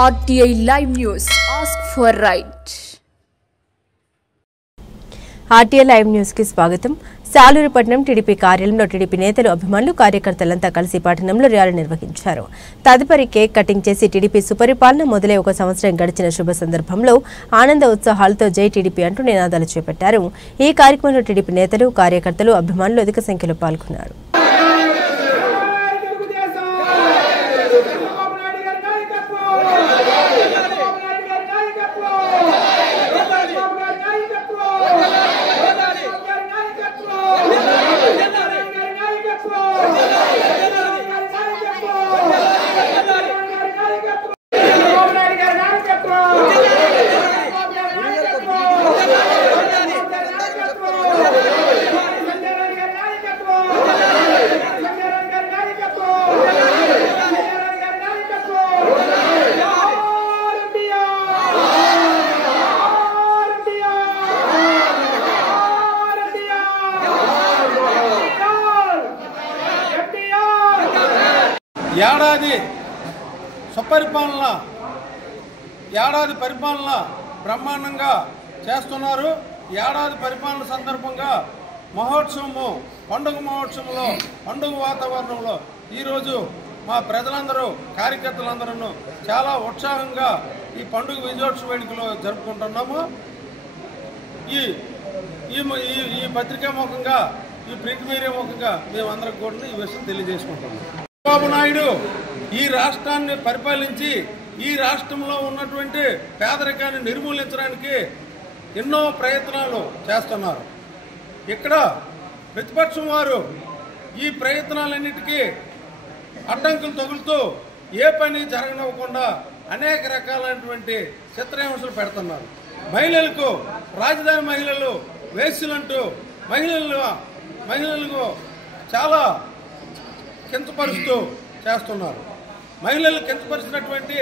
RTI Live News. Ask for right. RTI Live News की स्वागतम. సాలూరుపట్నం TDP కార్యాలయంలో TDP నేతలు అభిమానులు కార్యకర్తలంతా కలిసి పట్టణంలో ర్యాలీ నిర్వహించారు. తదుపరి కేక్ కటింగ్ చేసి టీడీపీ సుపరిపాలన మొదలై ఒక సంవత్సరం గడిచిన శుభ సందర్భంలో ఆనంద ఉత్సాహాలతో జై టీడీపీ అంటూ నినాదాలు చేపట్టారు. ఈ కార్యక్రమంలో టీడీపీ నేతలు కార్యకర్తలు అభిమానులు అధిక సంఖ్యలో పాల్గొన్నారు. ఏడాది సుపరిపాలన ఏడాది పరిపాలన బ్రహ్మాండంగా చేస్తున్నారు. ఏడాది పరిపాలన సందర్భంగా మహోత్సవము పండుగ మహోత్సవంలో పండుగ వాతావరణంలో ఈరోజు మా ప్రజలందరూ కార్యకర్తలందరూ చాలా ఉత్సాహంగా ఈ పండుగ విజయోత్సవ వేడుకలో జరుపుకుంటున్నాము. ఈ పత్రికా ముఖంగా ఈ ప్రింట్ మీడియా ముఖంగా మేమందరం కూడా ఈ విషయం తెలియజేసుకుంటున్నాం. చంద్రబాబు నాయుడు ఈ రాష్ట్రాన్ని పరిపాలించి ఈ రాష్ట్రంలో ఉన్నటువంటి పేదరికాన్ని నిర్మూలించడానికి ఎన్నో ప్రయత్నాలు చేస్తున్నారు. ఇక్కడ ప్రతిపక్షం వారు ఈ ప్రయత్నాలన్నిటికీ అడ్డంకులు తగులుతూ ఏ పని జరగనివ్వకుండా అనేక రకాలైనటువంటి చిత్రహింసలు పెడుతున్నారు. మహిళలకు రాజధాని మహిళలు వేశ్యలంటూ మహిళలకు చాలా కించపరుస్తూ చేస్తున్నారు. మహిళలు కించపరిచినటువంటి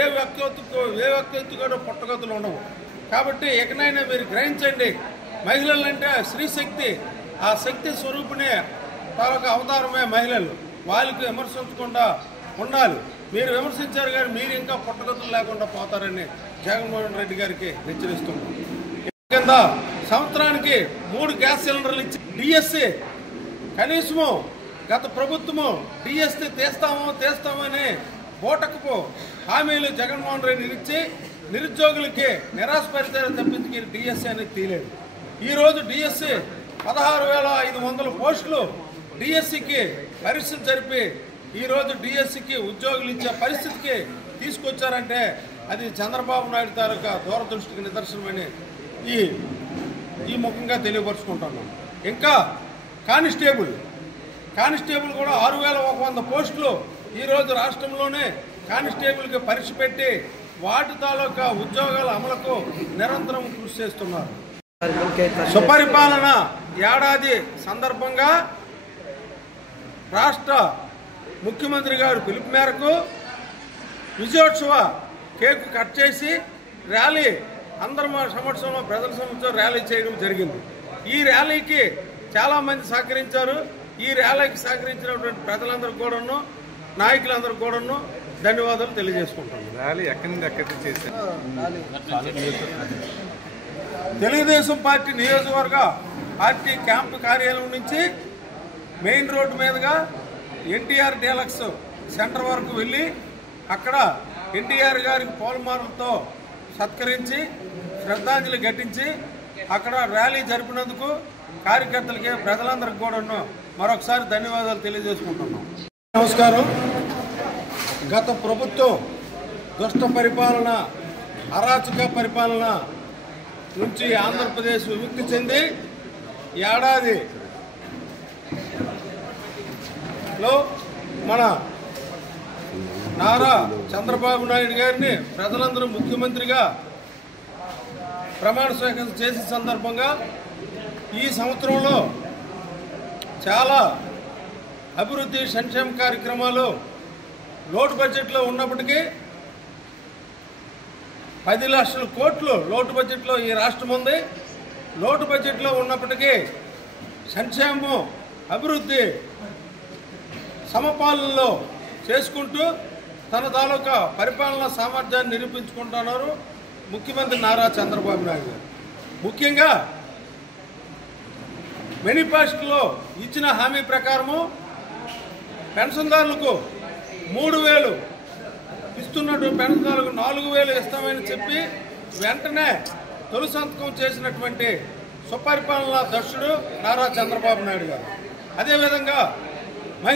ఏ వ్యక్తి కూడా పుట్టగతులు ఉండవు. కాబట్టి ఎక్కడైనా మీరు గ్రహించండి, మహిళలంటే స్త్రీశక్తి, ఆ శక్తి స్వరూపునే తాలూకు అవతారమే మహిళలు. వాళ్ళకి విమర్శించకుండా ఉండాలి. మీరు విమర్శించారు కానీ మీరు ఇంకా పుట్టగతులు లేకుండా పోతారని జగన్మోహన్ రెడ్డి గారికి హెచ్చరిస్తున్నాం. కింద సంవత్సరానికి 3 గ్యాస్ సిలిండర్లు ఇచ్చి డిఎస్సి కనీసము గత ప్రభుత్వము డిఎస్సి తీస్తామని బోటకు హామీలు జగన్మోహన్ రెడ్డి ఇచ్చి నిరుద్యోగులకి నిరాశపరిచారని తప్పించి డిఎస్సి అనేది తీయలేదు. ఈరోజు డిఎస్సి 16,500 పోస్టులు డిఎస్సికి పరీక్షలు జరిపి ఈరోజు డిఎస్సికి ఉద్యోగులు ఇచ్చే పరిస్థితికి తీసుకొచ్చారంటే అది చంద్రబాబు నాయుడు తాలూకా దూరదృష్టికి నిదర్శనమని ఈ ముఖంగా తెలియపరుచుకుంటున్నాం. ఇంకా కానిస్టేబుల్ కూడా 6,100 పోస్టులు ఈరోజు రాష్ట్రంలోనే కానిస్టేబుల్కి పరీక్ష పెట్టి వాటి తాలూకా ఉద్యోగాల అమలుకు నిరంతరం కృషి చేస్తున్నారు. సుపరిపాలన ఏడాది సందర్భంగా రాష్ట్ర ముఖ్యమంత్రి గారు పిలుపు మేరకు విజయోత్సవ కేకు కట్ చేసి ర్యాలీ అందరి సమక్షంలో ప్రజల సమక్షంలో ర్యాలీ చేయడం జరిగింది. ఈ ర్యాలీకి చాలామంది సహకరించారు. ఈ ర్యాలీకి సహకరించినటువంటి ప్రజలందరూ కూడాను నాయకులందరూ కూడాను ధన్యవాదాలు తెలియజేసుకుంటాను. ర్యాలీ ఎక్కడి నుంచి ఎక్కడికి చేశారు? తెలుగుదేశం పార్టీ నియోజకవర్గ పార్టీ క్యాంపు కార్యాలయం నుంచి మెయిన్ రోడ్డు మీదుగా ఎన్టీఆర్ డీలక్స్ సెంటర్ వరకు వెళ్ళి అక్కడ ఎన్టీఆర్ గారికి పూలమాలతో సత్కరించి శ్రద్ధాంజలి ఘటించి అక్కడ ర్యాలీ జరిపినందుకు కార్యకర్తలకి ప్రజలందరికీ కూడా మరొకసారి ధన్యవాదాలు తెలియజేసుకుంటున్నాం. నమస్కారం. గత ప్రభుత్వం దుష్ట పరిపాలన, అరాచక పరిపాలన నుంచి ఆంధ్రప్రదేశ్ విముక్తి చెంది ఏడాదిలో మన నారా చంద్రబాబు నాయుడు గారిని ప్రజలందరూ ముఖ్యమంత్రిగా ప్రమాణ స్వీకారం చేసే సందర్భంగా ఈ సంవత్సరంలో చాలా అభివృద్ధి సంక్షేమ కార్యక్రమాలు లోటు బడ్జెట్లో ఉన్నప్పటికీ 10 లక్షల కోట్లు లోటు బడ్జెట్లో ఈ రాష్ట్రం ఉంది. లోటు బడ్జెట్లో ఉన్నప్పటికీ సంక్షేమం అభివృద్ధి సమపాలనలో చేసుకుంటూ తన తాలూకా పరిపాలనా సామర్థ్యాన్ని నిరూపించుకుంటున్నారు ముఖ్యమంత్రి నారా చంద్రబాబు నాయుడు గారు. ముఖ్యంగా మేనిఫెస్టోలో ఇచ్చిన హామీ ప్రకారము పెన్షన్దారులకు 3,000 ఇస్తున్నటువంటి పెన్షన్దారులకు 4,000 ఇస్తామని చెప్పి వెంటనే తొలి సంతకం చేసినటువంటి సుపరిపాలనా దక్షుడు నారా చంద్రబాబు నాయుడు గారు. అదేవిధంగా